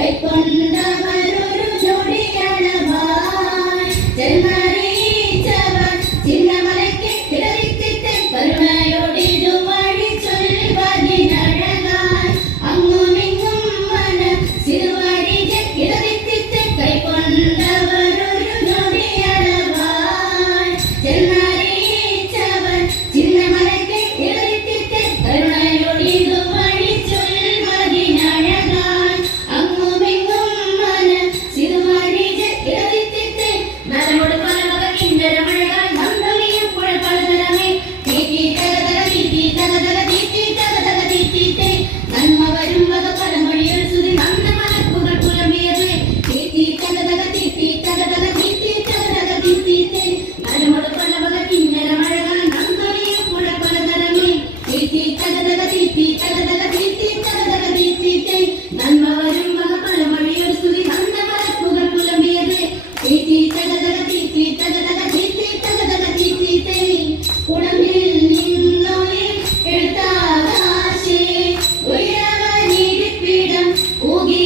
കൈക്കൊണ്ടവരൊരു ജോഡിയളവായി ജന്മറിയിച്ചവൻ ചിന്നമലയ്ക്ക് കിടത്തിത്തെ കരുണയോടിതു വഴി ചൊൽവതിനഴകായി അങ്ങുമിങ്ങും മന സിറുവഴിക കിടത്തിത്തെ കൈക്കൊണ്ടവരൊരു ജോഡിയളവായി ജന്മറിയിച്ചവൻ ചിന്നമലയ്ക്ക് കിടത്തിത്തെ കരുണയോടിതു വഴി ചൊൽവതിനഴകായി അങ്ങുമിങ്ങും മന സിറുവഴിക കിടത്തിത്തെ നരമുട് പലവക കിന്നരമഴകായി നന്ദനിയും പുഴ പലതരമേ തീറ്റി തകതക തീറ്റി തകതക തീറ്റി തകതക തീറ്റിത്തെ നന്മ വരും വക പലമൊഴിയൊരു സുതി നന്ദമലക്കുകൾ പുലമ്പിയത് തീറ്റി തകതക തീറ്റി തകതക തീറ്റി തകതക തീറ്റിത്തെ നരമുട് പലവക കിന്നരമഴകായി നന്ദനിയും പുഴ പലതരമേ തീറ്റി തകതക തീറ്റി തകതക തീറ്റി തകതക തീറ്റിത്തെ നന്മ വരും വക പലമൊഴിയൊരു സുതി നന്ദമലക്കുകൾ പുലമ്പിയത് തീറ്റി തകതക തീറ്റി തകതക തീറ്റി തകതക തീറ്റിത്തെ ഉടമ്പിൽ നിന്നൊരു എടുത്താകാശേ ഉയരവനിരിപ്പിടം ഊകി